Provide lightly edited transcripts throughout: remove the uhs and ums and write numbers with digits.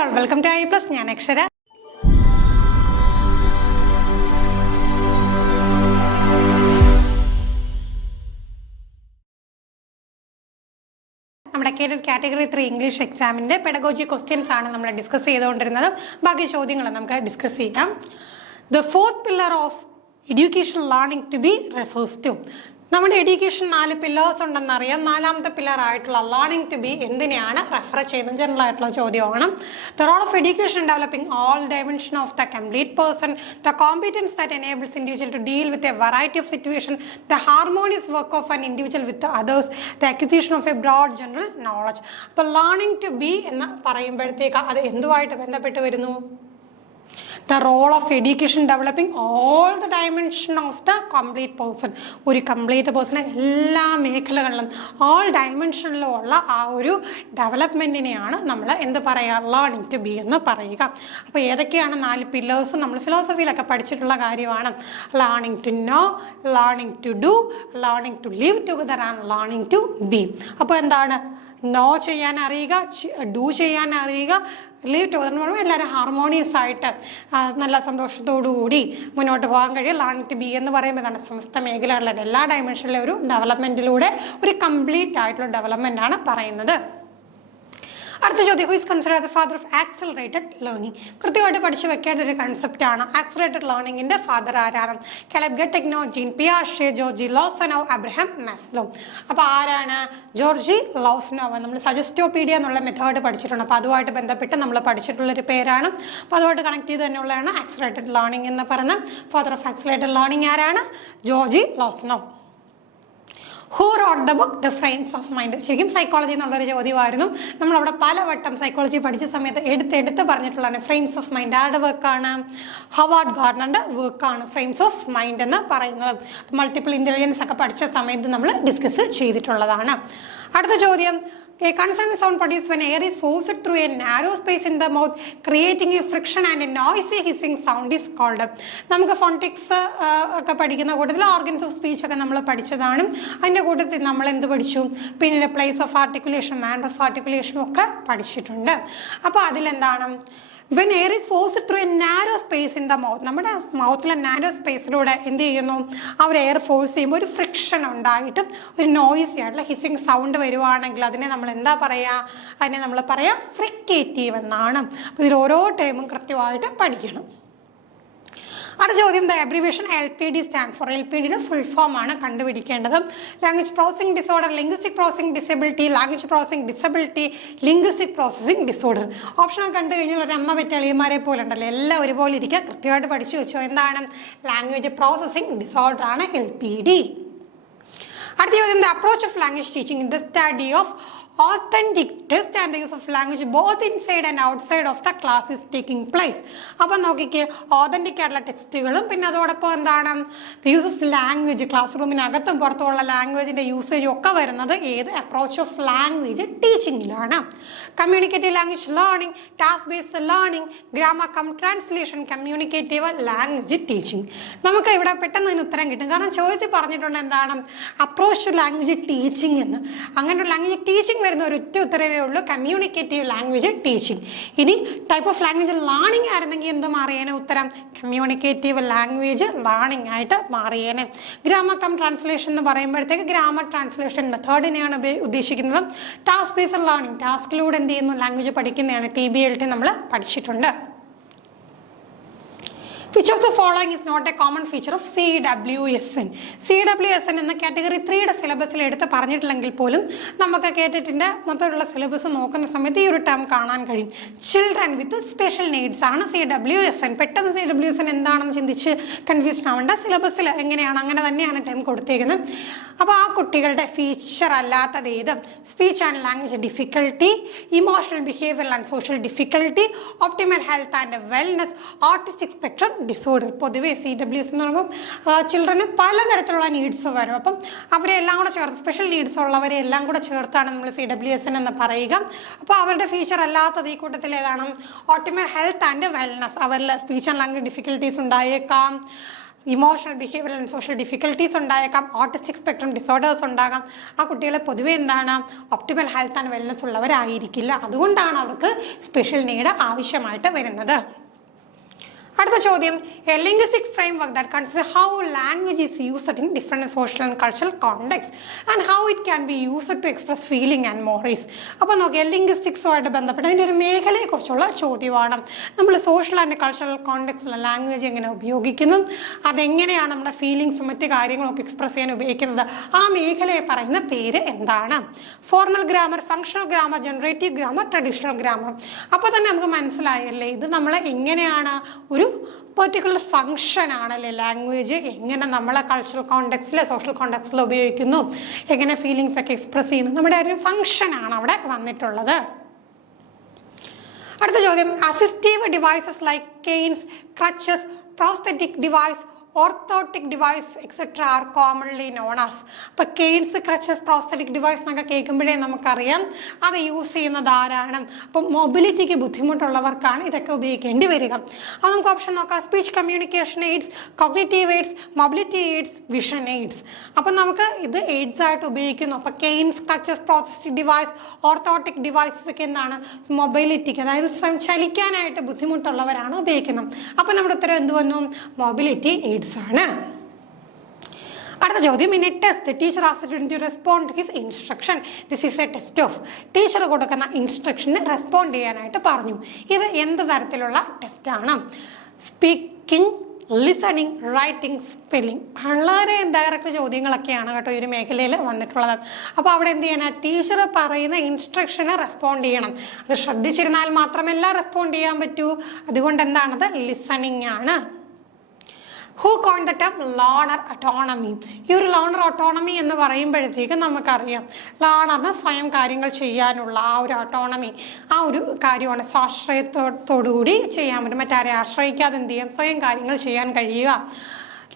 all, welcome to I+. ഞാൻ അക്ഷര. നമ്മുടെ കാറ്റഗറി 3 ഇംഗ്ലീഷ് എക്സാമിൻ്റെ പെഡഗോജി ക്വസ്റ്റ്യൻസ് ആണ് നമ്മൾ ഡിസ്കസ് ചെയ്തുകൊണ്ടിരുന്നത്. ബാക്കി ചോദ്യങ്ങൾ നമുക്ക് ഡിസ്കസ് ചെയ്യാം. The fourth pillar of educational learning to be refers to. നമ്മുടെ എഡ്യൂക്കേഷൻ 4 പില്ലേഴ്സ് ഉണ്ടെന്നറിയാം. 4ാമത്തെ പില്ലർ ആയിട്ടുള്ള ലേണിംഗ് ടു ബി എന്തിനെയാണ് റെഫർ ചെയ്യുന്നത്? ജനറൽ ആയിട്ടുള്ള ചോദ്യമാണ്. The role of education in developing all dimension of the complete person, the competence that enables individual to deal with a variety of situations, the harmonious work of an individual with the others, the acquisition of a broad general knowledge. അപ്പോൾ learning to B എന്ന് പറയുമ്പോഴത്തേക്ക് അത് എന്തുമായിട്ട് ബന്ധപ്പെട്ട് വരുന്നു? The role of education developing all the dimension of the complete person. ഒരു complete പേഴ്സണെ എല്ലാ മേഖലകളിലും ഓൾ ഡയമെൻഷനിലും ഉള്ള ആ ഒരു ഡെവലപ്മെൻറ്റിനെയാണ് നമ്മൾ എന്ത് പറയുക? ലേണിംഗ് ടു ബി എന്ന് പറയുക. അപ്പോൾ ഏതൊക്കെയാണ് 4 പില്ലേഴ്സ്? നമ്മൾ ഫിലോസഫിയിലൊക്കെ പഠിച്ചിട്ടുള്ള കാര്യമാണ്. Learning to know, learning to do, learning to live together and learning to be. അപ്പോൾ എന്താണ്? നോ ചെയ്യാൻ അറിയുക, ഡു ചെയ്യാൻ അറിയുക, ലീവ് ടുഗദർ എന്ന് പറയുമ്പോൾ എല്ലാവരും ഹാർമോണിയസ് ആയിട്ട് നല്ല സന്തോഷത്തോടു കൂടി മുന്നോട്ട് പോകാൻ കഴിയും. ലേണിംഗ് ടു ബി എന്ന് പറയുമ്പോൾ എന്താണ്? സമസ്ത മേഖലകളിലെ എല്ലാ ഡയമെൻഷനിലെ ഒരു ഡെവലപ്മെൻറ്റിലൂടെ ഒരു കംപ്ലീറ്റ് ആയിട്ടുള്ള ഡെവലപ്മെൻ്റ് ആണ് പറയുന്നത്. അടുത്ത ചോദ്യം, who is considered the father of accelerated learning? കൃത്യമായിട്ട് പഠിച്ചു വെക്കേണ്ട ഒരു കൺസെപ്റ്റാണ്. ആക്സിലറേറ്റഡ് ലേണിംഗിൻ്റെ ഫാദർ ആരാണ്? കലെബ് ഗെറ്റഗ്നോ, ജീൻ പിയാഷെ, ജോർജി ലോസനോ, അബ്രഹാം മാസ്ലോ. അപ്പോൾ ആരാണ്? ജോർജി ലോസനോവ്. നമ്മൾ സജസ്റ്റോപീഡിയ എന്നുള്ള മെത്തേഡ് പഠിച്ചിട്ടുണ്ട്. അപ്പോൾ അതുമായിട്ട് ബന്ധപ്പെട്ട് നമ്മൾ പഠിച്ചിട്ടുള്ളൊരു പേരാണ്. അപ്പോൾ അതുമായിട്ട് കണക്ട് ചെയ്ത് തന്നെയുള്ളതാണ് ആക്സിലറേറ്റഡ് ലേണിംഗ് എന്ന് പറയുന്ന. ഫാദർ ഓഫ് ആക്സിലറേറ്റഡ് ലേണിംഗ് ആരാണ്? Georgi Lozanov. Who wrote the book the Frames of Mind? ശരിക്കും സൈക്കോളജി എന്നുള്ളൊരു ചോദ്യമായിരുന്നു. നമ്മളവിടെ പലവട്ടം സൈക്കോളജി പഠിച്ച സമയത്ത് എടുത്ത് പറഞ്ഞിട്ടുള്ളതാണ്. ഫ്രെയിംസ് ഓഫ് മൈൻഡ് ആരുടെ വർക്കാണ്? ഹവാർഡ് ഗാർഡനറുടെ വർക്കാണ് ഫ്രെയിംസ് ഓഫ് മൈൻഡ് എന്ന് പറയുന്നത്. മൾട്ടിപ്പിൾ ഇൻ്റലിജൻസ് ഒക്കെ പഠിച്ച സമയത്ത് നമ്മൾ ഡിസ്കസ് ചെയ്തിട്ടുള്ളതാണ്. അടുത്ത ചോദ്യം, a consonant sound produced when air is forced through a narrow space in the mouth, creating a friction and a noisy hissing sound is called. നമുക്ക് ഫോണിറ്റിക്സ് ഒക്കെ പഠിക്കുന്ന കൂട്ടത്തിൽ ഓർഗൻസ് ഓഫ് സ്പീച്ച് ഒക്കെ നമ്മൾ പഠിച്ചതാണ്. അതിൻ്റെ കൂട്ടത്തിൽ നമ്മൾ എന്ത് പഠിച്ചു? പിന്നീട് place of articulation, manner of ആർട്ടിക്കുലേഷനും ഒക്കെ പഠിച്ചിട്ടുണ്ട്. അപ്പോൾ അതിലെന്താണ്? when air is forced through a narrow space in the mouth, നമ്മുടെ മൗത്തിലെ നാരോ സ്പേസിലൂടെ എന്ത് ചെയ്യുന്നു? അവർ എയർ ഫോഴ്സ് ചെയ്യുമ്പോൾ ഒരു ഫ്രിക്ഷൻ ഉണ്ടായിട്ടും ഒരു നോയ്സി ആയിട്ടുള്ള ഹിസ്സിങ് സൗണ്ട് വരുവാണെങ്കിൽ അതിനെ നമ്മൾ എന്താ പറയുക? അതിനെ നമ്മൾ പറയുക ഫ്രിക്കേറ്റീവ് എന്നാണ്. അപ്പോൾ ഇതിൽ ഓരോ ടേമും കൃത്യമായിട്ട് പഠിക്കണം. അടുത്ത ചോദ്യം, the abbreviation LPD stand for. LPDയുടെ ഫുൾ ഫോം ആണ് കണ്ടുപിടിക്കേണ്ടത്. Language processing disorder, linguistic processing disability, language processing disability, linguistic processing disorder. Option കണ്ടു കഴിഞ്ഞാൽ ഒരു അമ്മ പെറ്റ എളിയന്മാരെ പോലെ ഉണ്ടല്ലോ, എല്ലാം ഒരുപോലെ ഇരിക്കുക. കൃത്യമായിട്ട് പഠിച്ചു വെച്ചോ. എന്താണ്? ലാംഗ്വേജ് പ്രോസസിംഗ് ഡിസോർഡർ ആണ് LPD. അടുത്ത ചോദ്യം, the approach of language teaching, the study of authentic test and the use of language both inside and outside of the class is taking place. അപ്പോൾ നോക്കിക്കേ, ഓതൻറ്റിക് ആയിട്ടുള്ള ടെക്സ്റ്റുകളും പിന്നെ അതോടൊപ്പം എന്താണ്? The use of language, class റൂമിനകത്തും പുറത്തുള്ള ലാംഗ്വേജിൻ്റെ യൂസേജും ഒക്കെ വരുന്നത് ഏത്? അപ്രോച്ച് ഓഫ് ലാംഗ്വേജ് ടീച്ചിങ്ങിലാണ്. Communicative language learning, task based learning, grammar cum translation, communicative language teaching. നമുക്ക് ഇവിടെ പെട്ടെന്ന് അതിന് ഉത്തരം കിട്ടും. കാരണം ചോദ്യത്തിൽ പറഞ്ഞിട്ടുണ്ട് എന്താണ്? അപ്രോച്ച് ടു ലാംഗ്വേജ് ടീച്ചിങ് എന്ന്. അങ്ങനെ ഒരു ലാംഗ്വേജ് ടീച്ചിങ് വരുന്ന ഒരു ഒറ്റ ഉത്തരവേ ഉള്ളൂ, കമ്മ്യൂണിക്കേറ്റീവ് ലാംഗ്വേജ് ടീച്ചിങ്. ഇനി ടൈപ്പ് ഓഫ് ലാംഗ്വേജ് ലേണിംഗ് ആയിരുന്നെങ്കിൽ എന്ത് മാറിയേനെ ഉത്തരം? കമ്മ്യൂണിക്കേറ്റീവ് ലാംഗ്വേജ് ലേണിംഗ് ആയിട്ട് മാറിയേനെ. ഗ്രാമർ കം ട്രാൻസ്ലേഷൻ എന്ന് പറയുമ്പോഴത്തേക്ക് ഗ്രാമർ ട്രാൻസ്ലേഷൻ മെത്തേഡിനെയാണ് ഉദ്ദേശിക്കുന്നത്. ടാസ്ക് ബേസ്ഡ് ലേണിംഗ്, ടാസ്കിലൂടെ എന്ത് ചെയ്യുന്നു? ലാംഗ്വേജ് പഠിക്കുന്നതാണ്. TBLT നമ്മൾ പഠിച്ചിട്ടുണ്ട്. Which of the following is not a common feature of CWSN? CWSN എന്ന കാറ്റഗറി 3യുടെ സിലബസിൽ എടുത്ത് പറഞ്ഞിട്ടില്ലെങ്കിൽ പോലും നമുക്ക് കേട്ടിട്ടിൻ്റെ മൊത്തമുള്ള സിലബസ് നോക്കുന്ന സമയത്ത് ഈ ഒരു ടേം കാണാൻ കഴിയും. ചിൽഡ്രൻ വിത്ത് സ്പെഷ്യൽ നീഡ്സ് ആണ് CWSN. പെട്ടെന്ന് CWSN എന്താണെന്ന് ചിന്തിച്ച് കൺഫ്യൂഷൻ ആവേണ്ട. സിലബസിൽ എങ്ങനെയാണ്? അങ്ങനെ തന്നെയാണ് ടേം കൊടുത്തേക്കുന്നത്. അപ്പോൾ ആ കുട്ടികളുടെ ഫീച്ചർ അല്ലാത്തത് ഏത്? Speech and language difficulty, emotional behavioural and social difficulty, optimal health and wellness, artistic spectrum disorder. പൊതുവേ CWS എന്ന് പറയുമ്പം ചിൽഡ്രന് പലതരത്തിലുള്ള നീഡ്സ് വരും. അപ്പം അവരെ എല്ലാം കൂടെ ചേർത്ത്, സ്പെഷ്യൽ നീഡ്സ് ഉള്ളവരെ എല്ലാം കൂടെ ചേർത്താണ് നമ്മൾ CWSN എന്ന് പറയുക. അപ്പോൾ അവരുടെ ഫീച്ചർ അല്ലാത്തത് ഈ കൂട്ടത്തിൽ ഏതാണ്? Optimal health and wellness. അവരിൽ സ്പീച്ച് ആൻഡ് ലാംഗ്വേജ് ഡിഫിക്കൽട്ടീസ് ഉണ്ടായേക്കാം, emotional behavioural and social difficulties ഉണ്ടായേക്കാം, ഓട്ടിസ്റ്റിക് സ്പെക്ട്രം ഡിസോർഡേഴ്സ് ഉണ്ടാകാം. ആ കുട്ടികളെ പൊതുവെ എന്താണ് ഒപ്റ്റിമൽ ഹെൽത്ത് ആൻഡ് വെൽനെസ് ഉള്ളവരായിരിക്കില്ല. അതുകൊണ്ടാണ് അവർക്ക് സ്പെഷ്യൽ നീഡ് ആവശ്യമായിട്ട് വരുന്നത്. അടുത്ത ചോദ്യം, a linguistic framework that consider how language is used in different social and cultural context and how it can be used to express feeling and mores. അപ്പോൾ നോക്കിയാൽ ലിംഗ്വിസ്റ്റിക്സുമായിട്ട് ബന്ധപ്പെട്ട് അതിൻ്റെ ഒരു മേഖലയെക്കുറിച്ചുള്ള ചോദ്യമാണ്. നമ്മൾ സോഷ്യൽ ആൻഡ് കൾച്ചറൽ കോണ്ടെക്സ്റ്റിലുള്ള ലാംഗ്വേജ് എങ്ങനെ ഉപയോഗിക്കുന്നു, അതെങ്ങനെയാണ് നമ്മുടെ ഫീലിങ്സും മറ്റ് കാര്യങ്ങളൊക്കെ എക്സ്പ്രസ് ചെയ്യാൻ ഉപയോഗിക്കുന്നത്, ആ മേഖലയെ പറയുന്ന പേര് എന്താണ്? Formal grammar, functional grammar, generative grammar, traditional grammar. അപ്പോൾ തന്നെ നമുക്ക് മനസ്സിലായല്ലേ ഇത് നമ്മൾ എങ്ങനെയാണ് ഒരു പെർട്ടിക്കുലർ ഫങ്ഷൻ ആണല്ലേ ലാംഗ്വേജ്, എങ്ങനെ നമ്മളെ കൾച്ചറൽ കോണ്ടെക്സ്റ്റിൽ സോഷ്യൽ കോണ്ടെക്സ്റ്റിൽ ഉപയോഗിക്കുന്നു, എങ്ങനെ ഫീലിങ്സ് ഒക്കെ എക്സ്പ്രസ് ചെയ്യുന്നു, നമ്മുടെ ഒരു ഫങ്ഷനാണ് അവിടെ വന്നിട്ടുള്ളത്. അടുത്ത ചോദ്യം, assistive devices like Cairns, crutches, prosthetic device, orthotic device etcetera are commonly known as. അപ്പോൾ കെയിൻസ്, ക്രച്ചസ്, പ്രോസ്തെറ്റിക് ഡിവൈസ് എന്നൊക്കെ കേൾക്കുമ്പോഴേ നമുക്കറിയാം അത് യൂസ് ചെയ്യുന്നത് ആരാണ്. അപ്പം മൊബിലിറ്റിക്ക് ബുദ്ധിമുട്ടുള്ളവർക്കാണ് ഇതൊക്കെ ഉപയോഗിക്കേണ്ടി വരിക. അത് നമുക്ക് ഓപ്ഷൻ നോക്കാം. Speech communication AIDS, cognitive AIDS, mobility AIDS, vision AIDS. അപ്പം നമുക്ക് ഇത് എയ്ഡ്സ് ആയിട്ട് ഉപയോഗിക്കുന്നു. അപ്പോൾ Cairns, crutches, prosthetic device, orthotic devices ഒക്കെ എന്താണ് മൊബിലിറ്റിക്ക്, അതായത് ചലിക്കാനായിട്ട് ബുദ്ധിമുട്ടുള്ളവരാണ് ഉപയോഗിക്കുന്നത്. അപ്പം നമ്മുടെ ഉത്തരം എന്ത് വന്നു? മൊബിലിറ്റി എയ്ഡ്സ് ആണ്. അടുത്ത ചോദ്യം, in a test teacher asked student to respond to his instruction. This is a test of. Teacher കൊടുക്കുന്ന ഇൻസ്ട്രക്ഷന് റെസ്പോണ്ട് ചെയ്യാനായിട്ട് പറഞ്ഞു. ഇത് എന്ത് തരത്തിലുള്ള ടെസ്റ്റാണ്? Speaking, listening, writing, spelling. വളരെ ഡയറക്റ്റ് ചോദ്യങ്ങളൊക്കെയാണ് കേട്ടോ ഈ ഒരു മേഖലയിൽ വന്നിട്ടുള്ളത്. അപ്പോൾ അവിടെ എന്ത് ചെയ്യണം? ടീച്ചർ പറയുന്ന ഇൻസ്ട്രക്ഷന് റെസ്പോണ്ട് ചെയ്യണം. അത് ശ്രദ്ധിച്ചിരുന്നാൽ മാത്രമല്ല റെസ്പോണ്ട് ചെയ്യാൻ പറ്റൂ. അതുകൊണ്ട് എന്താണത്? ലിസണിങ് ആണ്. Who coined the term learner autonomy? ഈ ഒരു ലേണർ ഓട്ടോണമി എന്ന് പറയുമ്പോഴത്തേക്ക് നമുക്കറിയാം ലേണറിന് സ്വയം കാര്യങ്ങൾ ചെയ്യാനുള്ള ആ ഒരു ഓട്ടോണമി, ആ ഒരു കാര്യമാണ് സ്വാശ്രയത്വത്തോടുകൂടി ചെയ്യാൻ പറ്റും. മറ്റാരെ ആശ്രയിക്കാതെ എന്ത് ചെയ്യാം? സ്വയം കാര്യങ്ങൾ ചെയ്യാൻ കഴിയുക.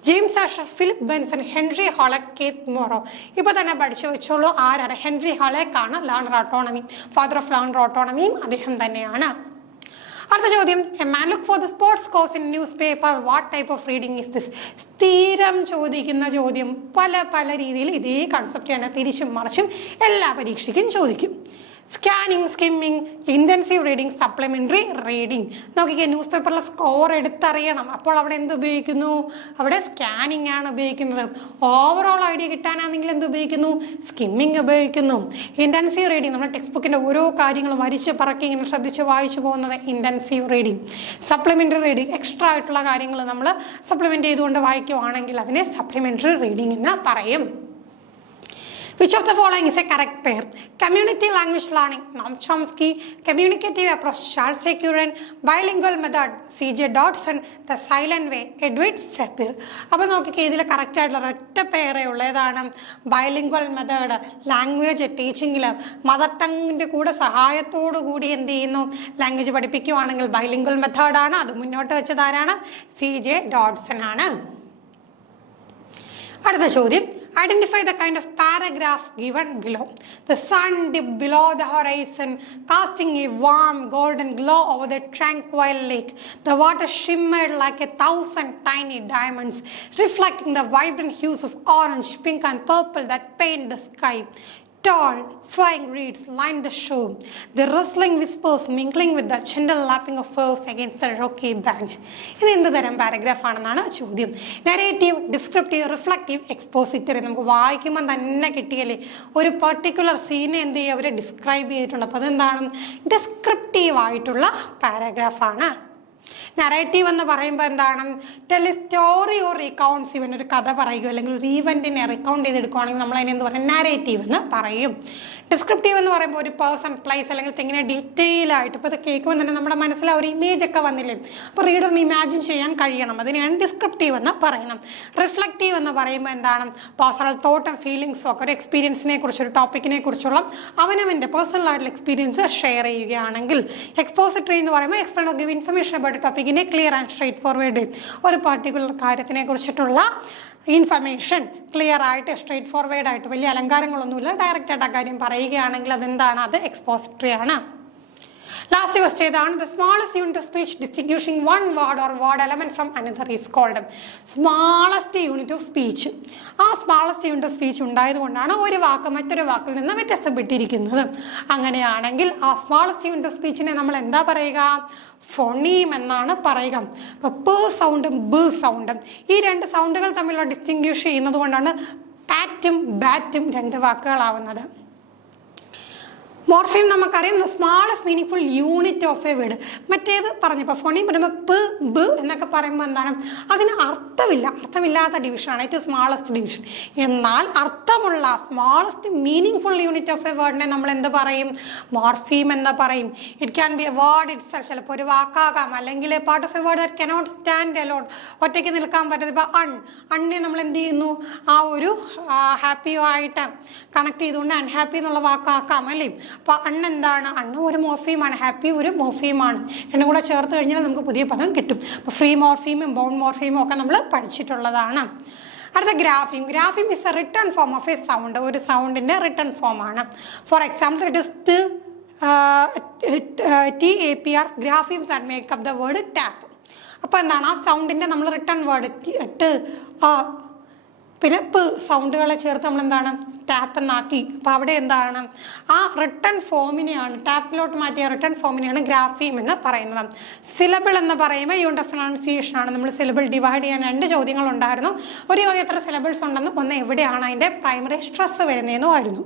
James Asher, Philip Benson, Henri Holec, Keith Morrow. ഇപ്പോൾ തന്നെ പഠിച്ചു വെച്ചോളൂ ആരാണ്? ഹെൻറി ഹോളക്കാണ് learner autonomy. Father of learner ഓട്ടോണമിയും അദ്ദേഹം തന്നെയാണ്. അടുത്ത ചോദ്യം, a man look for the sports cause in news paper, what type of reading is this? സ്ഥിരം ചോദിക്കുന്ന ചോദ്യം. പല രീതിയിൽ ഇതേ കൺസെപ്റ്റ് തന്നെ തിരിച്ചും മറിച്ചും എല്ലാ പരീക്ഷയ്ക്കും ചോദിക്കും. Scanning, skimming, intensive reading, supplementary reading. നോക്കിക്കേ, ന്യൂസ് പേപ്പറിലെ സ്കോർ എടുത്തറിയണം. അപ്പോൾ അവിടെ എന്ത് ഉപയോഗിക്കുന്നു? അവിടെ സ്കാനിങ് ആണ് ഉപയോഗിക്കുന്നത്. ഓവറോൾ ഐഡിയ കിട്ടാനാണെങ്കിൽ എന്ത് ഉപയോഗിക്കുന്നു? സ്കിമ്മിങ് ഉപയോഗിക്കുന്നു. ഇൻറ്റൻസീവ് റീഡിങ്, നമ്മുടെ ടെക്സ്റ്റ് ബുക്കിൻ്റെ ഓരോ കാര്യങ്ങളും വരിച്ച് പറക്കി ഇങ്ങനെ ശ്രദ്ധിച്ച് വായിച്ചു പോകുന്നത് intensive reading. Supplementary reading, extra ആയിട്ടുള്ള കാര്യങ്ങൾ നമ്മൾ സപ്ലിമെൻ്റ് ചെയ്തുകൊണ്ട് വായിക്കുവാണെങ്കിൽ അതിനെ സപ്ലിമെൻ്ററി റീഡിങ് എന്ന് പറയും. Which of the following is a correct pair? Community language learning, Noam Chomsky. Communicative approach, Charles A. Curran. Bilingual method, C.J. Dodson. The silent way, Edward Sapir. അപ്പോൾ നോക്കിക്കേ, ഇതിൽ കറക്റ്റ് ആയിട്ടുള്ള ഒറ്റ പേരേ ഉള്ളൂ. ഏതാണ്? Bilingual method. ലാംഗ്വേജ് ടീച്ചിങ്ങിൽ മദർ ടങ്ങിൻ്റെ കൂടെ സഹായത്തോടു കൂടി എന്ത് ചെയ്യുന്നു? ലാംഗ്വേജ് പഠിപ്പിക്കുവാണെങ്കിൽ ബൈലിംഗ്വൽ മെത്തേഡാണ്. അത് മുന്നോട്ട് വെച്ചത് ആരാണ്? C.J. Dodson ആണ്. അടുത്ത ചോദ്യം, identify the kind of paragraph given below. The sun dipped below the horizon, casting a warm golden glow over the tranquil lake. The water shimmered like 1,000 tiny diamonds, reflecting the vibrant hues of orange, pink and purple that paint the sky. Tall, swaying reeds lined the shore, the rustling whispers mingling with the gentle lapping of waves against the rocky bench. ഇത് എന്ത് തരം paragraph ആണെന്നാണ് ചോദ്യം. Narrative, descriptive, reflective, expository. നമുക്ക് വായിക്കുമ്പോൾ തന്നെ കിട്ടിയല്ലേ ഒരു പെർട്ടിക്കുലർ സീനെ എന്ത് ചെയ്യുക? അവർ ഡിസ്ക്രൈബ് ചെയ്തിട്ടുണ്ട്. അപ്പോൾ അതെന്താണ്? ഡിസ്ക്രിപ്റ്റീവ് ആയിട്ടുള്ള പാരഗ്രാഫാണ്. നറേറ്റീവ് എന്ന് പറയുമ്പോൾ എന്താണ്? Tell a story or recounts. ഇവൻ ഒരു കഥ പറയുക അല്ലെങ്കിൽ ഒരു ഈവൻറ്റിനെ റീകൗണ്ട് ചെയ്തെടുക്കുകയാണെങ്കിൽ നമ്മൾ അതിനെന്ത് പറയും? നറേറ്റീവ് എന്ന് പറയും. ഡിസ്ക്രിപ്റ്റീവ് എന്ന് പറയുമ്പോൾ ഒരു പേഴ്സൺ, പ്ലേസ് അല്ലെങ്കിൽ ഇങ്ങനെ ഡീറ്റെയിൽ ആയിട്ട് ഇപ്പോൾ ഇത് കേൾക്കുമ്പോൾ തന്നെ നമ്മുടെ മനസ്സിൽ ആ ഒരു ഇമേജ് ഒക്കെ വന്നില്ലേ? അപ്പോൾ റീഡറിന് ഇമാജിൻ ചെയ്യാൻ കഴിയണം. അതിനെയാണ് ഡിസ്ക്രിപ്റ്റീവ് എന്ന് പറയണം. റിഫ്ലക്റ്റീവ് എന്ന് പറയുമ്പോൾ എന്താണ്? പേഴ്സണൽ തോട്ടും ഫീലിങ്സും ഒക്കെ ഒരു എക്സ്പീരിയൻസിനെ കുറിച്ച്, ഒരു ടോപ്പിക്കിനെ കുറിച്ചുള്ള അവനവൻ്റെ പേഴ്സണൽ ആയിട്ടുള്ള എക്സ്പീരിയൻസ് ഷെയർ ചെയ്യുകയാണെങ്കിൽ. എക്സ്പോസിറ്ററി എന്ന് പറയുമ്പോൾ explain or give information about ടോപ്പിക്കിനെ ക്ലിയർ ആൻഡ് സ്ട്രേറ്റ് ഫോർവേഡ്. ഒരു പർട്ടിക്കുലർ കാര്യത്തിനെ കുറിച്ചിട്ടുള്ള ഇൻഫർമേഷൻ ക്ലിയർ ആയിട്ട് സ്ട്രേറ്റ് ഫോർവേഡ് ആയിട്ട് വലിയ അലങ്കാരങ്ങളൊന്നുമില്ല ഡയറക്റ്റ് ആയിട്ട് ആ കാര്യം പറയുകയാണെങ്കിൽ അതെന്താണ്? അത് എക്സ്പോസിറ്ററി ആണ്. ലാസ്റ്റ് ക്വസ്റ്റ്യൻ ഏതാണ്? The smallest unit of speech distinguishing one word or word element from another is called. Smallest unit of speech. ആ സ്മാളസ്റ്റ് യൂണിറ്റ് ഓഫ് സ്പീച്ച് ഉണ്ടായതുകൊണ്ടാണ് ഒരു വാക്ക് മറ്റൊരു വാക്കിൽ നിന്ന് വ്യത്യസ്തപ്പെട്ടിരിക്കുന്നത്. അങ്ങനെയാണെങ്കിൽ ആ സ്മാളസ്റ്റ് യൂണിറ്റ് ഓഫ് സ്പീച്ചിനെ നമ്മൾ എന്താ പറയുക? ഫോണീം എന്നാണ് പറയുക. അപ്പോൾ പ് സൗണ്ടും ബ് സൗണ്ടും ഈ രണ്ട് സൗണ്ടുകൾ തമ്മിലുള്ള ഡിസ്റ്റിങ്വിഷ് ചെയ്യുന്നത് കൊണ്ടാണ് പാറ്റും ബാറ്റും രണ്ട് വാക്കുകളാവുന്നത്. മോർഫീം നമുക്കറിയാം smallest meaning unit of a word. മറ്റേത് പറഞ്ഞപ്പോൾ ഫോണീം പറയുമ്പോൾ പ് ബ് എന്നൊക്കെ പറയുമ്പോൾ എന്താണ്? അതിന് അർത്ഥമില്ലാത്ത ഡിവിഷനാണ് ഏറ്റവും സ്മാളസ്റ്റ് ഡിവിഷൻ. എന്നാൽ അർത്ഥമുള്ള smallest meaningful unit of a വേർഡിനെ നമ്മൾ എന്ത് പറയും? മോർഫീം എന്ന് പറയും. It can be a word itself. ചിലപ്പോൾ ഒരു വാക്കാകാം, അല്ലെങ്കിൽ a part of a word that cannot stand alone. ഒറ്റയ്ക്ക് നിൽക്കാൻ പറ്റുന്നത്. ഇപ്പോൾ അണ്ണിനെ നമ്മൾ എന്ത് ചെയ്യുന്നു? ആ ഒരു ഹാപ്പിയുമായിട്ട് കണക്ട് ചെയ്തുകൊണ്ട് അൺഹാപ്പി എന്നുള്ള വാക്കാക്കാം അല്ലേ? അപ്പോൾ എന്താണ്? ഒരു മോർഫീമാണ്, ഹാപ്പി ഒരു മോർഫീമാണ്. രണ്ടും കൂടെ ചേർത്ത് കഴിഞ്ഞാൽ നമുക്ക് പുതിയ പദം കിട്ടും. അപ്പോൾ ഫ്രീ മോർഫീമും ബൗണ്ട് മോർഫീമും ഒക്കെ നമ്മൾ പഠിച്ചിട്ടുള്ളതാണ്. അടുത്ത grapheme. Grapheme is a written form of a sound. ഒരു സൗണ്ടിൻ്റെ റിട്ടേൺ ഫോമാണ്. For example it is TAPR graphemes and make up the word tap. അപ്പോൾ എന്താണ്? ആ സൗണ്ടിൻ്റെ നമ്മൾ റിട്ടേൺ വേർഡ് പിന്നെ പ് സൗണ്ടുകളെ ചേർത്ത് നമ്മൾ എന്താണ്? ടാപ്പ് എന്നാക്കി. അപ്പോൾ അവിടെ എന്താണ്? ആ റിട്ടേൺ ഫോമിനെയാണ്, ടാപ്പിലോട്ട് മാറ്റിയ റിട്ടേൺ ഫോമിനെയാണ് ഗ്രാഫീം എന്ന് പറയുന്നത്. സിലബിൾ എന്ന് പറയുമ്പോൾ യൂണിറ്റ് ഓഫ് പ്രൊനൗൺസിയേഷൻ ആണ്. നമ്മൾ സിലബിൾ ഡിവൈഡ് ചെയ്യാൻ 2 ചോദ്യങ്ങളുണ്ടായിരുന്നു. ഒരു ചോദ്യം എത്ര സിലബിൾസ് ഉണ്ടെന്നും ഒന്ന് എവിടെയാണ് അതിൻ്റെ പ്രൈമറി സ്ട്രെസ് വരുന്നതെന്നും ആയിരുന്നു.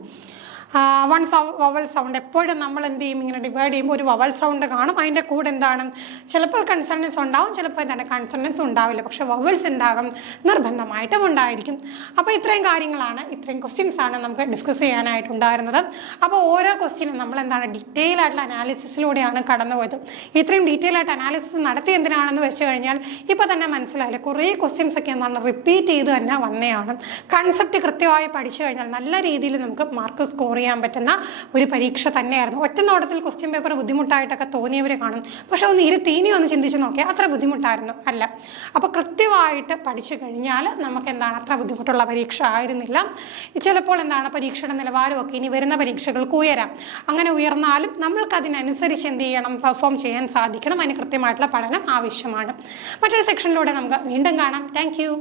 വൺ വവൽ സൗണ്ട് എപ്പോഴും നമ്മൾ എന്ത് ചെയ്യും? ഇങ്ങനെ ഡിവൈഡ് ചെയ്യുമ്പോൾ ഒരു വവൽ സൗണ്ട് കാണും. അതിൻ്റെ കൂടെ എന്താണ്? ചിലപ്പോൾ കൺസണൻസ് ഉണ്ടാവും, ചിലപ്പോൾ എന്താണ് കൺസണൻസ് ഉണ്ടാവില്ല. പക്ഷെ വവൽസ് ഉണ്ടാകും, നിർബന്ധമായിട്ടും ഉണ്ടായിരിക്കും. അപ്പോൾ ഇത്രയും കാര്യങ്ങളാണ്, ഇത്രയും ക്വസ്റ്റ്യൻസ് ആണ് നമുക്ക് ഡിസ്കസ് ചെയ്യാനായിട്ടുണ്ടായിരുന്നത്. അപ്പോൾ ഓരോ ക്വസ്റ്റ്യനും നമ്മൾ എന്താണ് ഡീറ്റെയിൽ ആയിട്ടുള്ള അനാലിസിസിലൂടെയാണ് കടന്നുപോയത്. ഇത്രയും ഡീറ്റെയിൽ ആയിട്ട് അനാലിസിസ് നടത്തി എന്തിനാണെന്ന് വെച്ച് കഴിഞ്ഞാൽ ഇപ്പോൾ തന്നെ മനസ്സിലായില്ല, കുറേ ക്വസ്റ്റ്യൻസ് ഒക്കെ എന്താണ് റിപ്പീറ്റ് ചെയ്ത് തന്നെ വന്നതാണ്. കൺസെപ്റ്റ് കൃത്യമായി പഠിച്ചു കഴിഞ്ഞാൽ നല്ല രീതിയിൽ നമുക്ക് മാർക്ക് സ്കോർ ചെയ്യാൻ പറ്റുന്ന ഒരു പരീക്ഷ തന്നെയായിരുന്നു. ഒറ്റ നോട്ടത്തിൽ ക്വസ്റ്റ്യൻ പേപ്പർ ബുദ്ധിമുട്ടായിട്ടൊക്കെ തോന്നിയവരെ കാണും. പക്ഷെ ഒന്ന് ഒന്ന് ചിന്തിച്ച് നോക്കിയാൽ അത്ര ബുദ്ധിമുട്ടായിരുന്നു അല്ല. അപ്പോൾ കൃത്യമായിട്ട് പഠിച്ചു കഴിഞ്ഞാൽ നമുക്ക് എന്താണ് അത്ര ബുദ്ധിമുട്ടുള്ള പരീക്ഷ ആയിരുന്നില്ല. ചിലപ്പോൾ എന്താണ് പരീക്ഷയുടെ നിലവാരമൊക്കെ ഇനി വരുന്ന പരീക്ഷകൾക്ക് ഉയരാം. അങ്ങനെ ഉയർന്നാലും നമ്മൾക്ക് അതിനനുസരിച്ച് എന്ത് ചെയ്യണം? പെർഫോം ചെയ്യാൻ സാധിക്കണം. അതിന് കൃത്യമായിട്ടുള്ള പഠനം ആവശ്യമാണ്. മറ്റൊരു സെക്ഷനിലൂടെ നമുക്ക് വീണ്ടും കാണാം. Thank you.